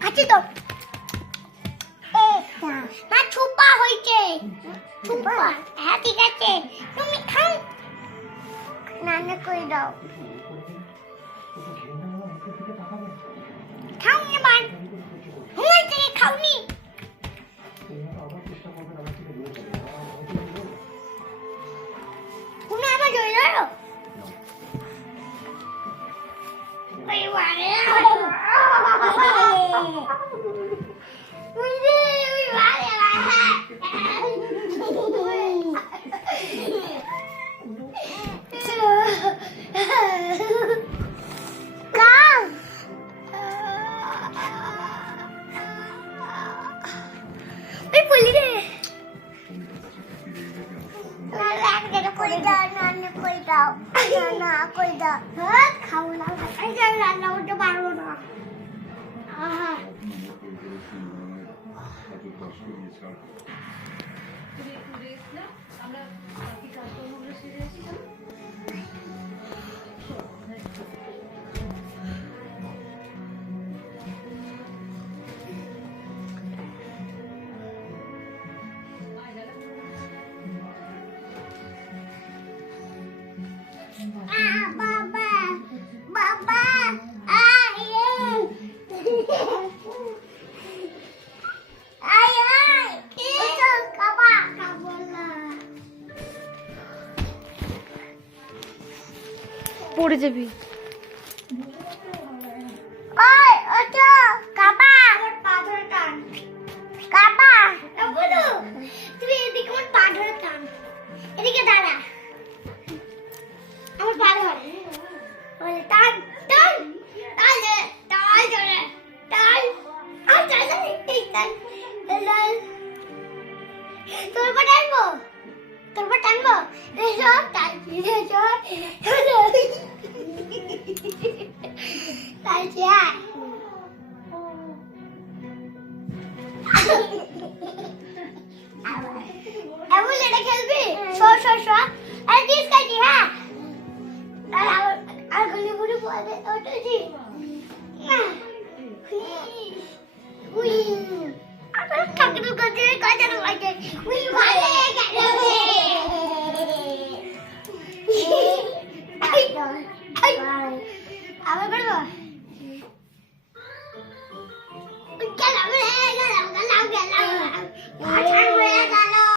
খাচ্ছি তো না ছুপা হয়েছে ছুপা হ্যাঁ ঠিক আছে তুমি খাও নানা কই দাও খাও এবার হুমার থেকে খাওনি তুমি আবার জয় দাও পড়ে যাবি ওই ওটা কাবা আমার পা ধরে টান কাবা বলো তুমি এদিকে আমার পা ধরে টান এদিকে দাঁড়া আমার পা ধরে বলে টান টান টান টান ধরে টান আর টান এই টান টান তোর পা টানবো তোর পা টানবো এই সব টান দিয়ে চল তাইছে আবার এটা খেলবি শো